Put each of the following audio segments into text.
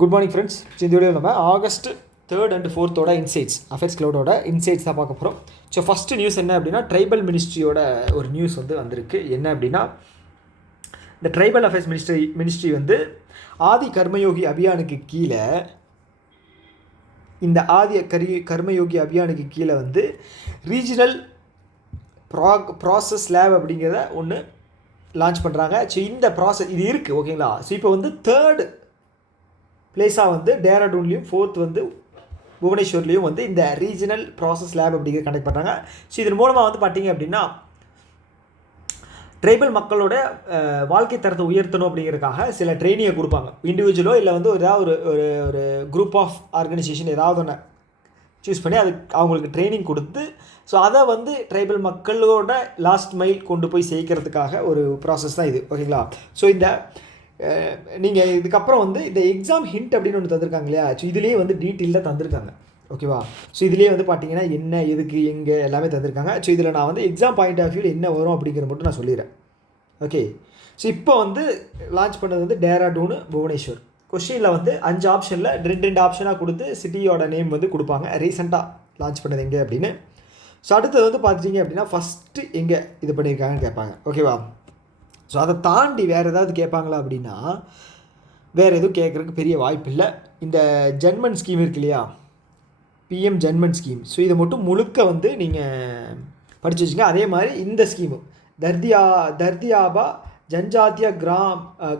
Good morning friends. இந்த வீடியோவில் நம்ம August 3rd and 4th insights affairs கிளவுடோட இன்சைட்ஸ் தான் பார்க்க போகிறோம். ஸோ ஃபஸ்ட்டு நியூஸ் என்ன அப்படின்னா, ட்ரைபல் மினிஸ்ட்ரியோட ஒரு நியூஸ் வந்திருக்கு. என்ன அப்படின்னா, இந்த ட்ரைபல் அஃபேர்ஸ் மினிஸ்ட்ரி ஆதி கர்மயோகி அபியானுக்கு கீழே இந்த கர்மயோகி அபியானுக்கு கீழே ரீஜனல் ப்ராசஸ் லேப் அப்படிங்கிறத ஒன்று லான்ச் பண்ணுறாங்க. ஸோ இந்த ப்ராசஸ் இது இருக்குது, ஓகேங்களா. ஸோ இப்போ 3rd பிளேஸாக டேராடூன்லேயும் 4th புவனேஸ்வர்லேயும் இந்த ரீஜனல் ப்ராசஸ் லேப் அப்படிங்கிறது கண்டக்ட் பண்ணுறாங்க. ஸோ இதன் மூலமாக பார்த்தீங்க அப்படின்னா, ட்ரைபல் மக்களோட வாழ்க்கை தரத்தை உயர்த்தணும் அப்படிங்கிறதுக்காக சில ட்ரைனிங்கை கொடுப்பாங்க. இண்டிவிஜுவலோ இல்லை ஏதாவது ஒரு குரூப் ஆஃப் ஆர்கனைசேஷன் ஏதாவது ஒன்று சூஸ் பண்ணி அதுக்கு அவங்களுக்கு ட்ரைனிங் கொடுத்து, ஸோ அதை ட்ரைபல் மக்களோட லாஸ்ட் மைல் கொண்டு போய் சேர்க்கறதுக்காக ஒரு ப்ராசஸ் தான் இது, ஓகேங்களா. ஸோ இந்த நீங்கள் இதுக்கப்புறம் இந்த எக்ஸாம் ஹிண்ட் அப்படின்னு ஒன்று தந்திருக்காங்க இல்லையா. ஸோ இதுலேயே டீட்டெயிலாக தந்திருக்காங்க, ஓகேவா. ஸோ இதுலேயே பார்த்தீங்கன்னா என்ன எதுக்கு எங்கே எல்லாமே தந்திருக்காங்க. ஸோ இதில் நான் ரெண்டு பாயிண்ட் ஆஃப் வியூவில் என்ன வரும் அப்படிங்கிற மட்டும் நான் சொல்லிடுறேன், ஓகே. ஸோ இப்போ லான்ச் பண்ணது டேராடூன், புவனேஸ்வர். கொஸ்டினில் 5 ஆப்ஷனில் ரெண்டு ஆப்ஷனாக கொடுத்து சிட்டியோட நேம் கொடுப்பாங்க. ரீசெண்டாக லான்ச் பண்ணது எங்கே அப்படின்னு. ஸோ அடுத்தது பார்த்துட்டிங்க அப்படின்னா, ஃபஸ்ட்டு எங்கே இது பண்ணியிருக்காங்கன்னு கேட்பாங்க, ஓகேவா. ஸோ அதை தாண்டி வேறு ஏதாவது கேட்பாங்களா அப்படின்னா, வேறு எதுவும் கேட்குறதுக்கு பெரிய வாய்ப்பு இல்லை. இந்த ஜன்மன் ஸ்கீம் இருக்கு இல்லையா, பிஎம் ஜன்மன் ஸ்கீம். ஸோ இதை மட்டும் முழுக்க நீங்கள் படித்து வச்சுங்க. அதே மாதிரி இந்த ஸ்கீமு தர்தியாபா ஜன்ஜாத்தியா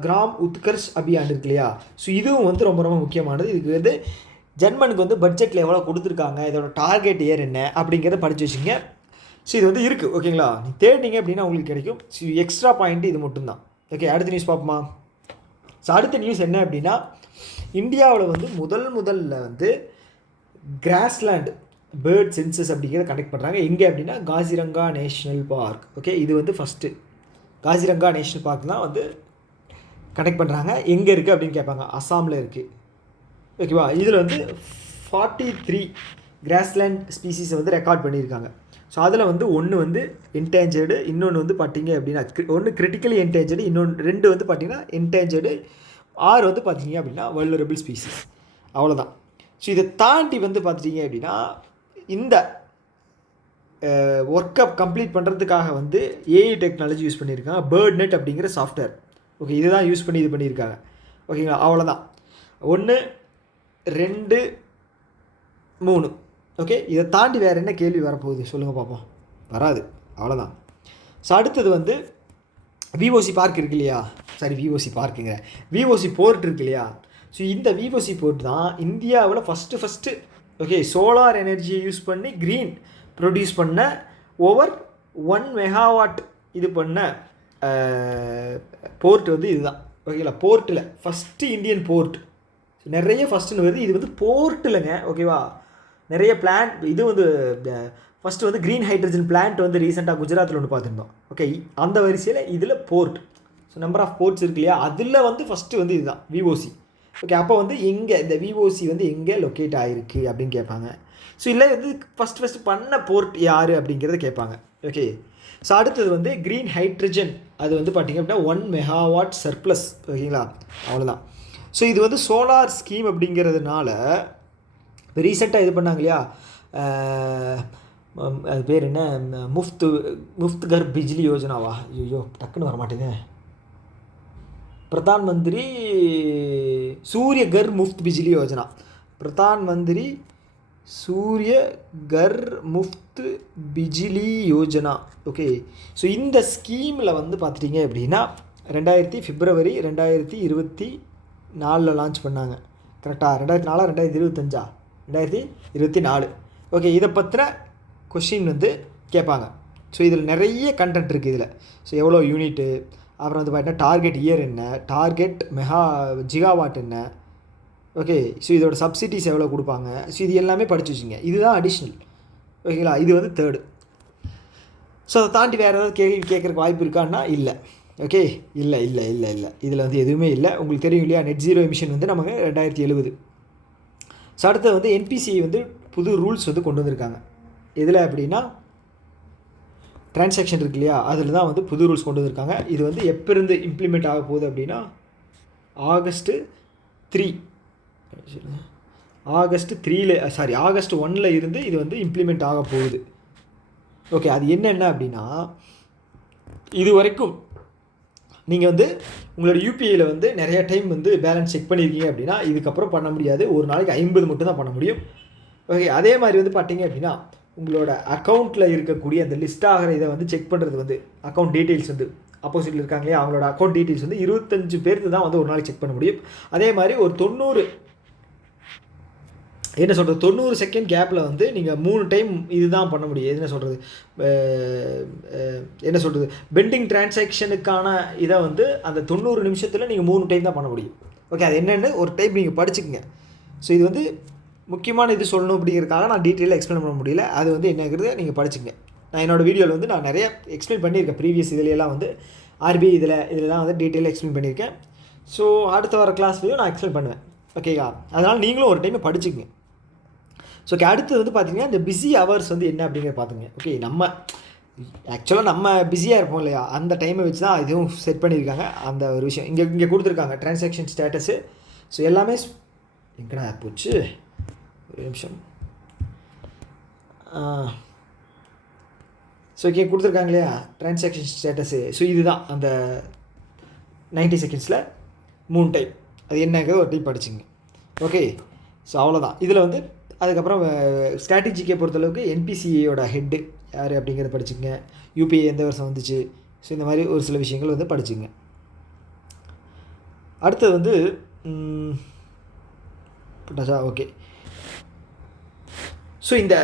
கிராம் உத்கர்ஷ் அபியான் இருக்கு இல்லையா. ஸோ இதுவும் ரொம்ப ரொம்ப முக்கியமானது. இதுக்கு ஜன்மனுக்கு பட்ஜெட்டில் எவ்வளோ கொடுத்துருக்காங்க, இதோட டார்கெட் இயர் என்ன அப்படிங்கிறத படித்து வச்சுங்க. ஸோ இது இருக்குது, ஓகேங்களா. நீ தேடினீங்க அப்படின்னா உங்களுக்கு கிடைக்கும். ஸோ எக்ஸ்ட்ரா பாயிண்ட்டு இது மட்டும்தான், ஓகே. அடுத்த நியூஸ் பார்ப்போமா. ஸோ அடுத்த நியூஸ் என்ன அப்படின்னா, இந்தியாவில் முதல்ல கிராஸ்லேண்ட் பேர்ட் சென்சஸ் அப்படிங்கிறத கண்டக்ட் பண்ணுறாங்க. எங்கே அப்படின்னா, காசிரங்கா நேஷ்னல் பார்க், ஓகே. இது ஃபஸ்ட்டு காசிரங்கா நேஷ்னல் பார்க் தான் கண்டக்ட் பண்ணுறாங்க. எங்கே இருக்குது அப்படின்னு கேட்பாங்க. அஸ்ஸாமில் இருக்குது, ஓகேவா. இதில் 43 கிராஸ்லேண்ட் ஸ்பீசிஸை ரெக்கார்ட் பண்ணியிருக்காங்க. ஸோ அதில் ஒன்று என்டேஞ்சர்டு, இன்னொன்று பார்த்தீங்க அப்படின்னா ஒன்று கிரிட்டிக்கலி என்டேஞ்சர்டு, இன்னொன்று 2 பார்த்தீங்கன்னா என்டேஞ்சர்டு, 6 பார்த்தீங்க அப்படின்னா வல்னரபிள் ஸ்பீசிஸ். அவ்வளோதான். ஸோ இதை தாண்டி பார்த்துட்டிங்க அப்படின்னா, இந்த ஒர்க்கை கம்ப்ளீட் பண்ணுறதுக்காக ஏஐ டெக்னாலஜி யூஸ் பண்ணியிருக்காங்க. பேர்ட் நெட் அப்படிங்கிற சாஃப்ட்வேர், ஓகே. இதை தான் யூஸ் பண்ணி இது பண்ணியிருக்காங்க, ஓகேங்களா. அவ்வளோதான். 1 2 3, ஓகே. இதை தாண்டி வேறு என்ன கேள்வி வரப்போகுது சொல்லுங்கள் பார்ப்போம். வராது, அவ்வளோதான். ஸோ அடுத்தது விஓசி பார்க் இருக்கு இல்லையா, சாரி விஓசி பார்க்குங்க, விஓசி போர்ட் இருக்கு இல்லையா. ஸோ இந்த விஓசி போர்ட் தான் இந்தியாவில் ஃபஸ்ட்டு ஓகே சோலார் எனர்ஜியை யூஸ் பண்ணி க்ரீன் ப்ரொடியூஸ் பண்ண ஓவர் 1 மெகாவாட் இது பண்ண போர்ட் இதுதான், ஓகேங்களா. போர்ட்டில் ஃபஸ்ட்டு இந்தியன் போர்ட். நிறைய ஃபஸ்ட்டுன்னு வருது, இது போர்ட்டில்ங்க, ஓகேவா. நிறைய பிளான்ட் இது ஃபஸ்ட்டு க்ரீன் ஹைட்ரஜன் பிளான்ட் ரீசெண்டாக குஜராத்தில் ஒன்று பார்த்துருந்தோம், ஓகே. அந்த வரிசையில் இதில் port. So number of ports இருக்கு இல்லையா, அதில் ஃபஸ்ட்டு இதுதான் விஓசி, ஓகே. அப்போ எங்கே இந்த விஓசி எங்கே லொக்கேட் ஆகிருக்கு அப்படின்னு கேட்பாங்க. ஸோ இல்லை ஃபஸ்ட்டு பண்ண போர்ட் யார் அப்படிங்கிறத கேட்பாங்க, ஓகே. ஸோ அடுத்தது க்ரீன் ஹைட்ரஜன், அது பார்த்திங்க அப்படின்னா 1 மெகாவாட் சர்ப்ளஸ், ஓகேங்களா. அவ்வளோதான். ஸோ இது சோலார் ஸ்கீம் அப்படிங்கிறதுனால இப்போ ரீசெண்டாக இது பண்ணாங்க இல்லையா, அது பேர் என்ன, முஃப்த் கர் பிஜ்லி யோஜனாவா, ஐயோ டக்குன்னு வரமாட்டேங்க, பிரதான் மந்திரி சூரிய கர் முஃப்த் பிஜ்லி யோஜனா, பிரதான் மந்திரி சூரிய கர் முஃப்த் பிஜ்லி யோஜனா, ஓகே. ஸோ இந்த ஸ்கீமில் பார்த்துட்டிங்க அப்படின்னா பிப்ரவரி 2024 லான்ச் பண்ணாங்க, கரெக்டாக. 2004 2025 2024, ஓகே. இதை பற்றின கொஷின் கேட்பாங்க. ஸோ இதில் நிறைய கண்டென்ட் இருக்குது இதில். ஸோ எவ்வளோ யூனிட்டு, அப்புறம் பார்த்தீங்கன்னா டார்கெட் இயர் என்ன, டார்கெட் ஜிகாவாட் என்ன, ஓகே. ஸோ இதோட சப்சிடிஸ் எவ்வளோ கொடுப்பாங்க. ஸோ இது எல்லாமே படித்து வச்சுங்க. இதுதான் அடிஷ்னல், ஓகேங்களா. இது 3rd. ஸோ அதை தாண்டி வேறு ஏதாவது கேள்வி கேட்குறக்கு வாய்ப்பு இருக்கான்னா இல்லை, ஓகே. இல்லை இல்லை இல்லை இல்லை இதில் எதுவுமே இல்லை. உங்களுக்கு தெரியும் இல்லையா, நெட் ஜீரோ எமிஷன் நமக்கு 2070. ஸோ அடுத்தது என்பிசிஐ புது ரூல்ஸ் கொண்டு வந்திருக்காங்க. எதில் அப்படின்னா, டிரான்சாக்ஷன் இருக்கு இல்லையா, அதில் தான் புது ரூல்ஸ் கொண்டு வந்திருக்காங்க. இது எப்போ இருந்து இம்ப்ளிமெண்ட் ஆக போகுது அப்படின்னா, August 3 ஆகஸ்ட் 1 இருந்து இது வந்து இம்ப்ளிமெண்ட் ஆக போகுது. ஓகே, அது என்னென்ன அப்படின்னா, இது வரைக்கும் நீங்கள் வந்து உங்களோட யூபிஐயில் வந்து நிறைய டைம் வந்து பேலன்ஸ் செக் பண்ணியிருக்கீங்க அப்படின்னா இதுக்கப்புறம் பண்ண முடியாது. ஒரு நாளைக்கு 50 மட்டும் தான் பண்ண முடியும். ஓகே, அதே மாதிரி வந்து பார்த்தீங்க அப்படின்னா உங்களோட அக்கௌண்ட்டில் இருக்கக்கூடிய அந்த லிஸ்ட் ஆகிற இதை வந்து செக் பண்ணுறது வந்து அக்கௌண்ட் டீட்டெயில்ஸ் வந்து ஆப்போசிட்டில் இருக்காங்க இல்லையா, அவங்களோட அக்கௌண்ட் டீட்டெயில்ஸ் வந்து 25 பேருக்கு தான் வந்து ஒரு நாளைக்கு செக் பண்ண முடியும். அதே மாதிரி ஒரு 90 செகண்ட் கேப்பில் வந்து நீங்கள் 3 டைம் இதுதான் பண்ண முடியும். என்ன சொல்கிறது பெண்டிங் டிரான்சாக்ஷனுக்கான இதை வந்து அந்த 90 நிமிஷத்தில் நீங்கள் 3 டைம் தான் பண்ண முடியும். ஓகே, அது என்னென்னு ஒரு டைம் நீங்கள் படிச்சுக்கங்க. ஸோ இது வந்து முக்கியமான இது சொல்லணும் அப்படிங்கிறதுக்காக நான் டீட்டெயிலாக எக்ஸ்பிளைன் பண்ண முடியல. அது வந்து என்னங்கிறது நீங்கள் படிச்சுக்கங்க. நான் என்னோடய வீடியோவில் வந்து நான் நிறைய எக்ஸ்பிளைன் பண்ணியிருக்கேன். ப்ரீவியஸ் இதிலெல்லாம் வந்து ஆர்பிஐ இதெல்லாம் வந்து டீட்டெயிலாக எக்ஸ்பிளைன் பண்ணியிருக்கேன். ஸோ அடுத்த வர கிளாஸ்லையும் நான் எக்ஸ்பிளைன் பண்ணுவேன். ஓகேங்களா, அதனால் நீங்களும் ஒரு டைமை படிச்சுக்கங்க. ஸோ ஓகே, அடுத்து வந்து பார்த்திங்கன்னா இந்த பிஸி ஹவர்ஸ் வந்து என்ன அப்படிங்கிறத பார்த்துங்க. ஓகே, நம்ம பிஸியாக இருப்போம் இல்லையா, அந்த டைமை வச்சு தான் இதுவும் செட் பண்ணியிருக்காங்க. அந்த ஒரு விஷயம் இங்கே கொடுத்துருக்காங்க ட்ரான்சாக்ஷன் ஸ்டேட்டஸு. ஸோ எல்லாமே எங்கடா போச்சு, ஒரு நிமிஷம். ஸோ இங்கே கொடுத்துருக்காங்க இல்லையா ட்ரான்சாக்ஷன் ஸ்டேட்டஸு. ஸோ இதுதான் அந்த 90 செகண்ட்ஸில் 3 டைம் அது என்னங்கிறது ஒரு டைம் படிச்சுங்க. ஓகே, ஸோ அவ்வளோதான். இதில் வந்து அதுக்கப்புறம் ஸ்ட்ராட்டஜிக்கை பொறுத்தளவுக்கு என்பிசிஐயோட ஹெட்டு யார் அப்படிங்கிறத படிச்சுங்க. யூபிஐ எந்த வருஷம் வந்துச்சு. ஸோ இந்த மாதிரி ஒரு சில விஷயங்கள் வந்து படிச்சுங்க. அடுத்தது வந்து ஓகே, ஸோ இந்த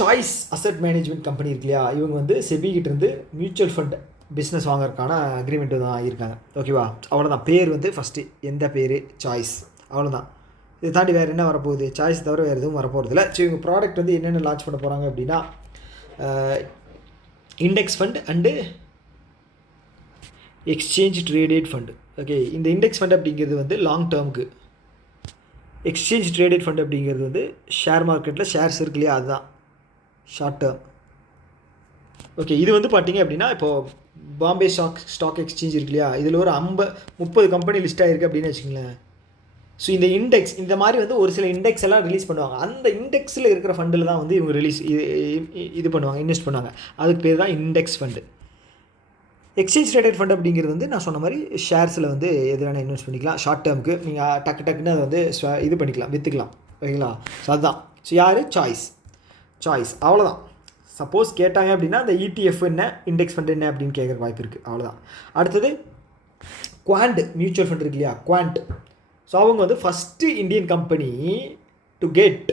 சாய்ஸ் அசட் மேனேஜ்மெண்ட் கம்பெனி இருக்கு இல்லையா, இவங்க வந்து செபிகிட்டேருந்து மியூச்சுவல் ஃபண்ட் பிஸ்னஸ் வாங்குறதுக்கான அக்ரிமெண்ட்டு தான் ஆகியிருக்காங்க. ஓகேவா, அவ்வளோதான். பேர் வந்து ஃபஸ்ட்டு எந்த பேர் சாய்ஸ், அவ்வளோதான். இதை தாண்டி வேறு என்ன வரப்போகுது, சாய்ஸ் தவிர வேறு எதுவும் வரப்போகிறதில்ல. ஸோ இவங்க ப்ராடக்ட் வந்து என்னென்ன லான்ச் பண்ண போகிறாங்க அப்படின்னா index fund and exchange traded fund. Okay, இந்த இண்டெக்ஸ் ஃபண்ட் அப்படிங்கிறது வந்து லாங் டேர்முக்கு, எக்ஸ்சேஞ்ச் ட்ரேடட் ஃபண்ட் அப்படிங்கிறது வந்து ஷேர் மார்க்கெட்டில் ஷேர்ஸ் இருக்கு இல்லையா, அதுதான் ஷார்ட் டேர்ம். ஓகே, இது வந்து பார்த்திங்க அப்படின்னா இப்போது பாம்பே ஸ்டாக் எக்ஸ்சேஞ்ச் இருக்கு இல்லையா, இதில் ஒரு 30 கம்பெனி லிஸ்ட் ஆகிருக்கு அப்படின்னு வச்சுக்கோங்களேன். ஸோ இந்த இண்டெக்ஸ் இந்த மாதிரி வந்து ஒரு சில இண்டெக்ஸ் எல்லாம் ரிலீஸ் பண்ணுவாங்க. அந்த இண்டெக்ஸில் இருக்கிற ஃபண்டில் தான் வந்து இவங்க இது பண்ணுவாங்க, இன்வெஸ்ட் பண்ணுவாங்க. அதுக்கு பேர் தான் index fund. Exchange traded fund அப்படிங்கிறது வந்து நான் சொன்ன மாதிரி ஷேர்ஸில் வந்து எதிரான இன்வெஸ்ட் பண்ணிக்கலாம். ஷார்ட் டேர்முக்கு நீங்கள் டக்குன்னு அதை வந்து இது பண்ணிக்கலாம், விற்றுக்கலாம். ஓகேங்களா, ஸோ அதுதான். ஸோ யார் சாய்ஸ், அவ்வளோதான். சப்போஸ் கேட்டாங்க அப்படின்னா அந்த இடிஎஃப் என்ன, இண்டெக்ஸ் ஃபண்ட் என்ன அப்படின்னு கேட்குற வாய்ப்பு இருக்குது. அவ்வளோதான். அடுத்தது குவாண்ட் மியூச்சுவல் ஃபண்ட் இருக்கு இல்லையா, குவாண்ட். ஸோ அவங்க வந்து first Indian company to get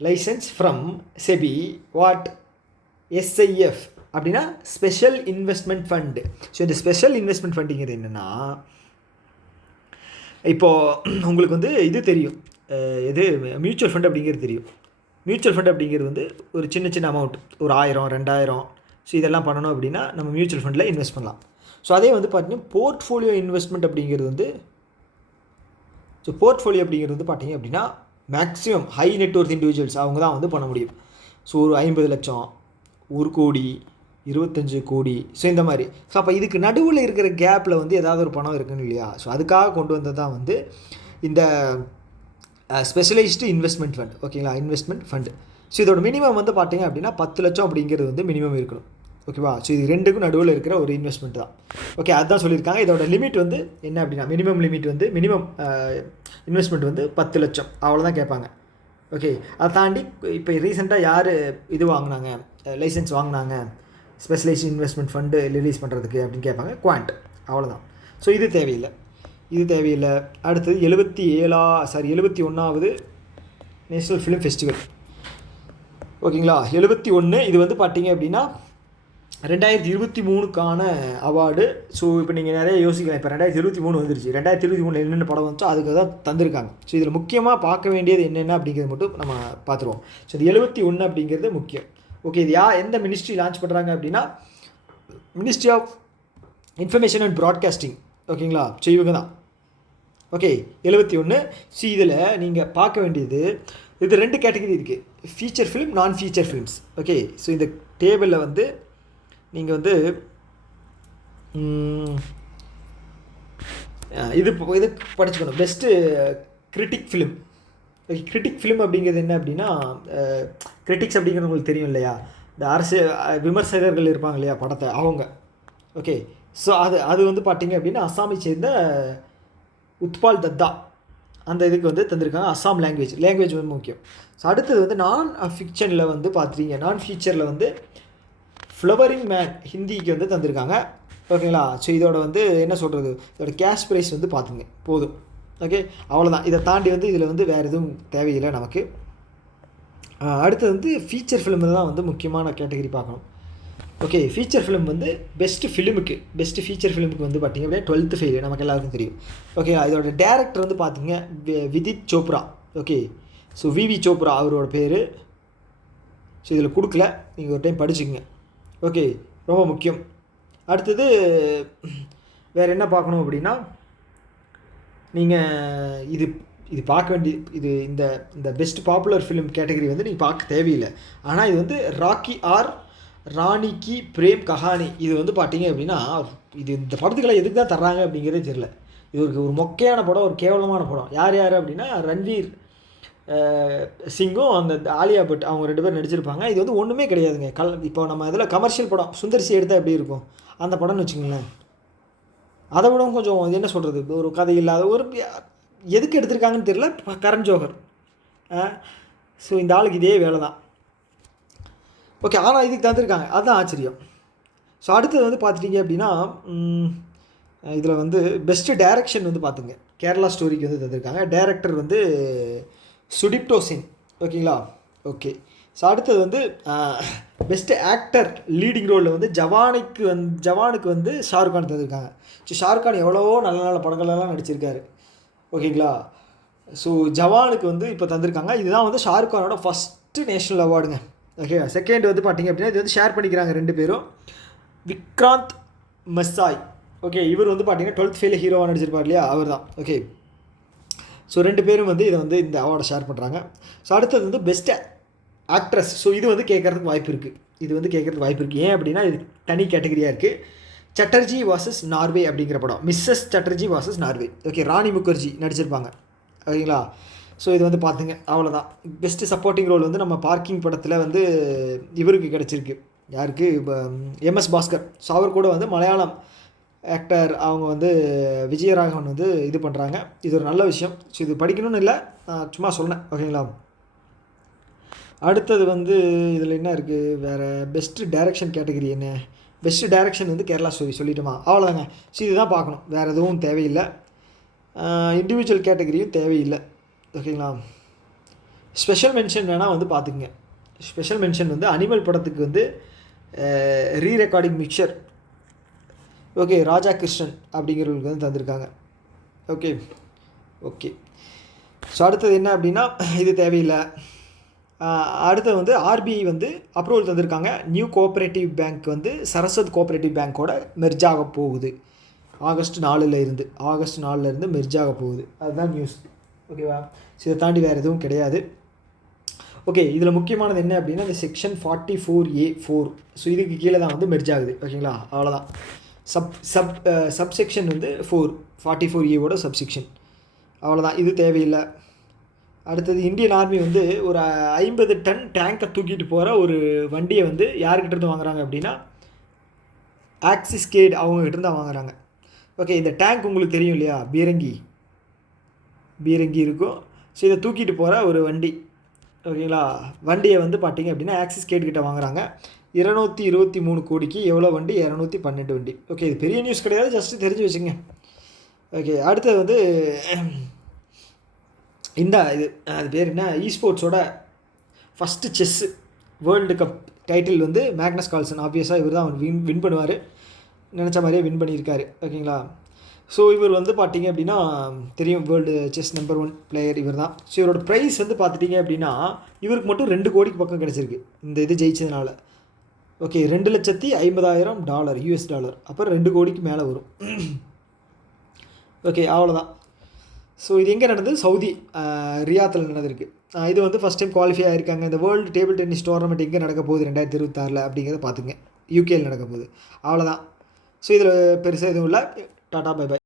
license from SEBI SIF அப்படின்னா ஸ்பெஷல் இன்வெஸ்ட்மெண்ட் ஃபண்டு. ஸோ இந்த ஸ்பெஷல் இன்வெஸ்ட்மெண்ட் ஃபண்டுங்கிறது என்னென்னா, இப்போது உங்களுக்கு வந்து இது தெரியும், இது மியூச்சுவல் ஃபண்ட் அப்படிங்கிறது தெரியும். மியூச்சுவல் ஃபண்ட் அப்படிங்கிறது வந்து ஒரு சின்ன அமௌண்ட், ஒரு 1000 2000. ஸோ இதெல்லாம் பண்ணணும் அப்படின்னா நம்ம மியூச்சுவல் ஃபண்டில் இன்வெஸ்ட் பண்ணலாம். ஸோ அதே வந்து பார்த்தீங்கன்னா போர்ட்ஃபோலியோ இன்வெஸ்ட்மெண்ட் அப்படிங்கிறது வந்து, பார்த்தீங்க அப்படின்னா மேக்ஸிமம் ஹை நெட்வொர்த் இண்டிவிஜுவல்ஸ் அவங்க தான் வந்து பண்ண முடியும். ஸோ ஒரு 50 லட்சம், 1 கோடி, 25 கோடி. ஸோ இந்த மாதிரி. ஸோ அப்போ இதுக்கு நடுவில் இருக்கிற கேப்பில் வந்து ஏதாவது ஒரு பணம் இருக்குன்னு இல்லையா, ஸோ அதுக்காக கொண்டு வந்தது தான் வந்து இந்த ஸ்பெஷலைஸ்டு இன்வெஸ்ட்மெண்ட் ஃபண்ட். ஓகேங்களா, இன்வெஸ்ட்மெண்ட் ஃபண்டு. ஸோ இதோட மினிமம் வந்து பார்த்தீங்க அப்படின்னா 10 லட்சம் அப்படிங்கிறது வந்து மினிமம் இருக்கணும். ஓகேவா, ஸோ இது ரெண்டுக்கும் நடுவில் இருக்கிற ஒரு இன்வெஸ்ட்மெண்ட் தான். ஓகே, அதுதான் சொல்லியிருக்காங்க. இதோட லிமிட் வந்து என்ன அப்படின்னா மினிமம் இன்வெஸ்ட்மெண்ட் வந்து 10 லட்சம் அவ்வளோதான் கேட்பாங்க. ஓகே, அதை தாண்டி இப்போ ரீசெண்டாக யார் இது வாங்கினாங்க, லைசன்ஸ் வாங்கினாங்க ஸ்பெஷலைஸ்டு இன்வெஸ்ட்மெண்ட் ஃபண்டு ரிலீஸ் பண்ணுறதுக்கு அப்படின்னு கேட்பாங்க, குவாண்ட். அவ்வளோதான். ஸோ இது தேவையில்லை. அடுத்தது 71வது நேஷ்னல் ஃபிலிம் ஃபெஸ்டிவல். ஓகேங்களா, 71. இது வந்து பார்த்தீங்க அப்படின்னா 2023க்கான அவார்டு. ஸோ இப்போ நீங்கள் நிறைய யோசிக்கலாம், இப்போ 2023 வந்துருச்சு, 2023 என்னென்ன படம் வந்துச்சோ அதுக்கு தான் தந்திருக்காங்க. ஸோ இதில் முக்கியமாக பார்க்க வேண்டியது என்னென்ன அப்படிங்கிறது மட்டும் நம்ம பார்த்துருவோம். ஸோ இது 71 அப்படிங்கிறது முக்கியம். ஓகே, இது எந்த மினிஸ்ட்ரி லான்ச் பண்ணுறாங்க அப்படின்னா ministry of information and broadcasting. ஓகேங்களா, ஸோ இவங்க தான். ஓகே, 71. ஸோ இதில் நீங்கள் பார்க்க வேண்டியது இது 2 கேட்டகரி இருக்குது, feature film, non feature films. Okay, so இந்த டேபிளில் வந்து நீங்கள் வந்து இது படிச்சுக்கணும். Best critic film. Critic film அப்படிங்கிறது என்ன அப்படின்னா, கிரிட்டிக்ஸ் அப்படிங்கிறது உங்களுக்கு தெரியும் இல்லையா, இந்த விமர்சகர்கள் இருப்பாங்க இல்லையா படத்தை, அவங்க. ஓகே, ஸோ அது வந்து பார்த்தீங்க அப்படின்னா அஸ்ஸாமை சேர்ந்த உத்பால் தத்தா அந்த இதுக்கு வந்து தந்திருக்காங்க. அஸ்ஸாம் லாங்குவேஜ் வந்து முக்கியம். ஸோ அடுத்தது வந்து நான் ஃபிக்ஷனில் வந்து பார்த்துட்டீங்க, நான் ஃபீச்சரில் வந்து ஃப்ளவரிங் மேன் ஹிந்திக்கு வந்து தந்திருக்காங்க. ஓகேங்களா. ஸோ இதோட வந்து என்ன சொல்கிறது, இதோட கேஷ் ப்ரைஸ் வந்து பார்த்துங்க போதும். ஓகே, அவ்வளோதான். இதை தாண்டி வந்து இதில் வந்து வேறு எதுவும் தேவையில்லை நமக்கு. அடுத்தது வந்து ஃபீச்சர் ஃபிலிமில் தான் வந்து முக்கியமான கேட்டகரி பார்க்கணும். ஓகே, ஃபீச்சர் ஃபிலிம் வந்து பெஸ்ட்டு ஃபீச்சர் ஃபிலிமுக்கு வந்து பார்த்திங்க அப்படின்னா 12th ஃபெயில் நமக்கு எல்லாருக்கும் தெரியும். ஓகே, இதோட டேரக்டர் வந்து பார்த்திங்க விதித் சோப்ரா. ஓகே, ஸோ விவி சோப்ரா அவரோட பேர். ஸோ இதில் கொடுக்கல, நீங்கள் ஒரு டைம் படிச்சுக்கோங்க. ஓகே, ரொம்ப முக்கியம். அடுத்தது வேறு என்ன பார்க்கணும் அப்படின்னா, நீங்கள் இது பார்க்க வேண்டிய இந்த பெஸ்ட் பாப்புலர் ஃபிலிம் கேட்டகரி வந்து நீங்கள் பார்க்க தேவையில்லை. ஆனால் இது வந்து ராக்கி ஆர் ராணி கி பிரேம் கஹானி, இது வந்து பார்த்தீங்க அப்படின்னா இந்த படத்துக்களை எதுக்கு தான் தர்றாங்க அப்படிங்கிறதே தெரியல. இது ஒரு மொக்கையான படம், ஒரு கேவலமான படம். யார் அப்படின்னா ரன்வீர் சிங்கும் அந்த ஆலியா பட் அவங்க 2 பேர் நடிச்சிருப்பாங்க. இது வந்து ஒன்றுமே கிடையாதுங்க. இப்போ நம்ம இதில் கமர்ஷியல் படம் சுந்தர்சி எடுத்தால் எப்படி இருக்கும் அந்த படம்னு வச்சுக்கோங்களேன். அதை விட கொஞ்சம் என்ன சொல்கிறது, ஒரு கதை இல்லாத ஒரு எதுக்கு எடுத்திருக்காங்கன்னு தெரியல. கரண் ஜோஹர். ஸோ இந்த ஆளுக்கு இதே வேலை தான். ஓகே, ஆனால் இதுக்கு தந்துருக்காங்க, அதுதான் ஆச்சரியம். ஸோ அடுத்தது வந்து பார்த்துட்டிங்க அப்படின்னா இதில் வந்து பெஸ்ட்டு டைரக்ஷன் வந்து பார்த்துங்க, கேரளா ஸ்டோரிக்கு வந்து தந்திருக்காங்க. டைரக்டர் வந்து சுடிப்டோ சிங். ஓகேங்களா. ஓகே, ஸோ அடுத்தது வந்து பெஸ்ட்டு ஆக்டர் லீடிங் ரோலில் வந்து ஜவானுக்கு வந்து ஷாருக்கான் தந்திருக்காங்க. ஸோ ஷாருக்கான் எவ்வளவோ நல்ல நல்ல படங்கள்லாம் நடிச்சிருக்காரு. ஓகேங்களா. ஸோ ஜவானுக்கு வந்து இப்போ தந்திருக்காங்க. இதுதான் வந்து ஷாருக்கானோட ஃபஸ்ட்டு நேஷ்னல் அவார்டுங்க. ஓகே, செகண்ட் வந்து பார்த்திங்க அப்படின்னா இது வந்து ஷேர் பண்ணிக்கிறாங்க 2 பேரும். விக்ராந்த் மெஸ்ஸாய். ஓகே, இவர் வந்து பார்த்திங்கன்னா 12th ஃபெயில் ஹீரோவாக நடிச்சிருப்பார் இல்லையா, அவர் தான். ஓகே, ஸோ 2 பேரும் வந்து இதை வந்து இந்த அவார்டை ஷேர் பண்ணுறாங்க. ஸோ அடுத்தது வந்து பெஸ்ட்டு ஆக்ட்ரஸ். ஸோ இது வந்து கேட்குறதுக்கு வாய்ப்பு இருக்குது. ஏன் அப்படின்னா இது தனி கேட்டகரியாக இருக்குது. சட்டர்ஜி வாசஸ் நார்வே அப்படிங்கிற படம், Mrs Chatterjee versus Norway. Okay, Rani Mukerji நடிச்சிருப்பாங்க. ஓகேங்களா. ஸோ இது வந்து பார்த்துங்க, அவ்வளோதான். பெஸ்ட்டு சப்போர்ட்டிங் ரோல் வந்து நம்ம பார்க்கிங் படத்தில் வந்து இவருக்கு கிடச்சிருக்கு. யாருக்கு, MS பாஸ்கர். ஸோ அவர் கூட வந்து மலையாளம் ஆக்டர் அவங்க வந்து விஜயராகவன் வந்து இது பண்ணுறாங்க. இது ஒரு நல்ல விஷயம். ஸோ இது படிக்கணும்னு இல்லை, நான் சும்மா சொன்னேன். ஓகேங்களா. அடுத்தது வந்து இதில் என்ன இருக்குது, வேறு பெஸ்ட்டு டைரக்ஷன் கேட்டகரி என்ன, பெஸ்ட்டு டைரக்ஷன் வந்து கேரளா ஸ்டோரி சொல்லிட்டோமா, அவ்வளோதாங்க. ஸோ இதுதான் பார்க்கணும், வேறு எதுவும் தேவையில்லை. இண்டிவிஜுவல் கேட்டகரியும் தேவையில்லை. ஓகேங்களா. ஸ்பெஷல் மென்ஷன் வேணால் வந்து பார்த்துக்குங்க. ஸ்பெஷல் மென்ஷன் வந்து அனிமல் படத்துக்கு வந்து ரீரெக்கார்டிங் மிக்சர். ஓகே, ராஜா கிருஷ்ணன் அப்படிங்கிறவங்களுக்கு வந்து தந்திருக்காங்க. ஓகே. ஸோ அடுத்தது என்ன அப்படின்னா இது தேவையில்லை. அடுத்தது வந்து RBI வந்து அப்ரூவல் தந்திருக்காங்க. நியூ கோஆப்ரேட்டிவ் பேங்க் வந்து சரஸ்வத் கோஆப்ரேட்டிவ் பேங்க்கோட மெர்ஜ் ஆக போகுது. ஆகஸ்ட் 4 மெர்ஜ் ஆக போகுது. அதுதான் நியூஸ். ஓகேவா. ஸோ இதை தாண்டி வேறு எதுவும் கிடையாது. ஓகே, இதில் முக்கியமானது என்ன அப்படின்னா இந்த செக்ஷன் 44A(4). ஸோ இதுக்கு கீழே தான் வந்து மெர்ஜ் ஆகுது. ஓகேங்களா, அவ்வளோதான். சப்செக்ஷன் வந்து 44A சப்செக்ஷன், அவ்வளோதான். இது தேவையில்லை. அடுத்தது இந்தியன் ஆர்மி வந்து ஒரு 50 டன் டேங்கை தூக்கிட்டு போகிற ஒரு வண்டியை வந்து யார்கிட்டேருந்து வாங்குறாங்க அப்படின்னா ஆக்சிஸ் கேட் அவங்ககிட்ட தான் வாங்குறாங்க. ஓகே, இந்த டேங்க் உங்களுக்கு தெரியும் இல்லையா, பீரங்கி இருக்கும். ஸோ இதை தூக்கிட்டு போகிற ஒரு வண்டி. ஓகேங்களா, வண்டியை வந்து பார்த்திங்க அப்படின்னா ஆக்சிஸ் கேட் கிட்ட வாங்குறாங்க. 223 கோடிக்கு எவ்வளோ வண்டி, 212 வண்டி. ஓகே, இது பெரிய நியூஸ் கிடையாது, ஜஸ்ட்டு தெரிஞ்சு வச்சுங்க. ஓகே, அடுத்தது வந்து அது பேர் என்ன, ஸ்போர்ட்ஸோட first chess world cup title வந்து மேக்னஸ் கால்சன். ஆப்வியஸாக இவர் தான் வின் பண்ணுவார், நினச்ச மாதிரியே வின் பண்ணியிருக்காரு. ஓகேங்களா. ஸோ இவர் வந்து பார்த்திங்க அப்படின்னா தெரியும், வேர்ல்டு செஸ் நம்பர் 1 பிளேயர் இவர் தான். ஸோ இவரோட ப்ரைஸ் வந்து பார்த்துட்டிங்க அப்படின்னா இவருக்கு மட்டும் 2 கோடிக்கு பக்கம் கிடச்சிருக்கு இந்த இது ஜெயிச்சதுனால. Okay, $2,50,000 US. அப்புறம் 2 கோடிக்கு மேலே வரும். ஓகே, அவ்வளோதான். ஸோ இது எங்கே நடந்தது, சவுதி ரியாத்தில் நடந்திருக்கு. இது வந்து ஃபஸ்ட் டைம் குவாலிஃபை ஆகிருக்காங்க. இந்த வேர்ல்டு டேபிள் டென்னிஸ் டோர்னமெண்ட் எங்கே நடக்க போகுது 2026 அப்படிங்கிறத பார்த்துங்க. UKயில் நடக்க போகுது. அவ்வளோதான். ஸோ இதில் பெருசாக எதுவும் இல்லை. Tata, bye by.